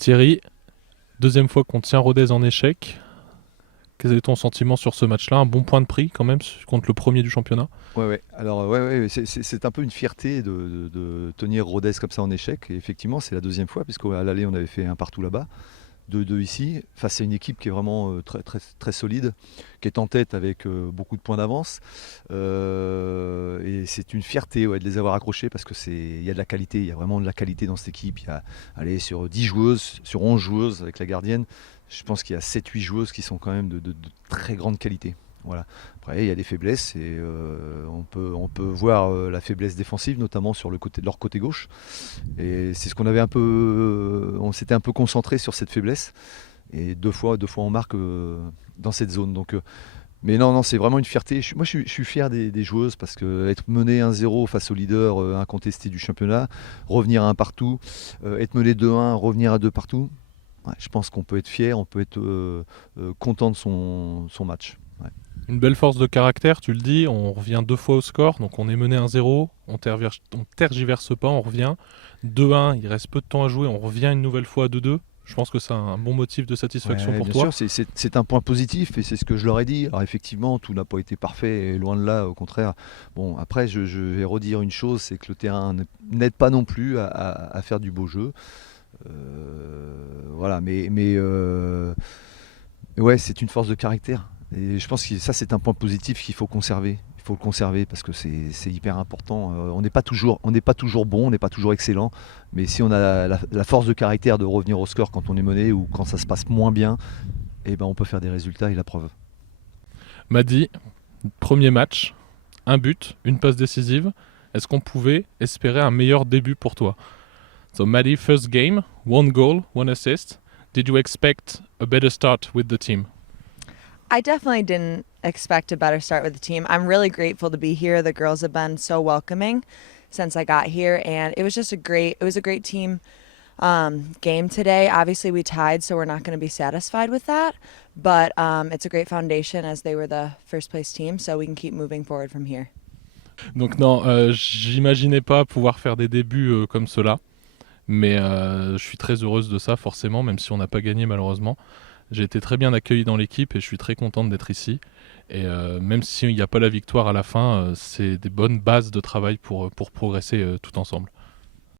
Thierry, deuxième fois qu'on tient Rodez en échec. Quel est ton sentiment sur ce match-là? Un bon point de prix quand même contre le premier du championnat. Ouais, ouais. Alors, ouais, c'est un peu une fierté de tenir Rodez comme ça en échec. Et effectivement, c'est la deuxième fois, puisqu'à l'aller, on avait fait un partout là-bas. 2-2 ici, face à une équipe qui est vraiment très, très, très solide, qui est en tête avec beaucoup de points d'avance. Et c'est une fierté, ouais, de les avoir accrochés parce il y a de la qualité, il y a vraiment de la qualité dans cette équipe. Il y a, allez, sur 10 joueuses, sur 11 joueuses avec la gardienne, je pense qu'il y a 7-8 joueuses qui sont quand même de très grande qualité. Voilà. Après, il y a des faiblesses et on peut voir la faiblesse défensive, notamment sur de leur côté gauche. Et c'est ce qu'on avait un peu, on s'était un peu concentré sur cette faiblesse. Et deux fois on marque dans cette zone. Donc, mais non, non, c'est vraiment une fierté. Moi, je suis fier des joueuses parce que être mené 1-0 face au leader incontesté du championnat, revenir à un partout, être mené 2-1, revenir à 2 partout. Ouais, je pense qu'on peut être fier, on peut être content de son match. Ouais. Une belle force de caractère, tu le dis, on revient 2 fois au score, donc on est mené 1-0, on tergiverse pas, on revient. 2-1, il reste peu de temps à jouer, on revient une nouvelle fois à 2-2. Je pense que c'est un bon motif de satisfaction Ouais, pour bien toi. sûr, c'est un point positif et c'est ce que je leur ai dit. Alors effectivement, tout n'a pas été parfait et loin de là, au contraire. Bon, après, je vais redire une chose, c'est que le terrain n'aide pas non plus à faire du beau jeu. Voilà, mais ouais, c'est une force de caractère. Et je pense que ça, c'est un point positif qu'il faut conserver. Il faut le conserver parce que c'est hyper important. On n'est pas toujours bon, on n'est pas toujours excellent. Mais si on a la force de caractère de revenir au score quand on est mené ou quand ça se passe moins bien, eh ben on peut faire des résultats et la preuve. Madi, premier match, un but, une passe décisive. Est-ce qu'on pouvait espérer un meilleur début pour toi? So Madi, first game, one goal, one assist. Did you expect a better start with the team? I definitely didn't expect a better start with the team. I'm really grateful to be here. The girls have been so welcoming since I got here, and it was a great team game today. Obviously, we tied, so we're not going to be satisfied with that. But it's a great foundation as they were the first place team, so we can keep moving forward from here. Donc non, j'imaginais pas pouvoir faire des débuts comme cela. Mais je suis très heureuse de ça forcément, même si on n'a pas gagné malheureusement. J'ai été très bien accueilli dans l'équipe et je suis très contente d'être ici. Et même s'il n'y a pas la victoire à la fin, c'est des bonnes bases de travail pour progresser tout ensemble.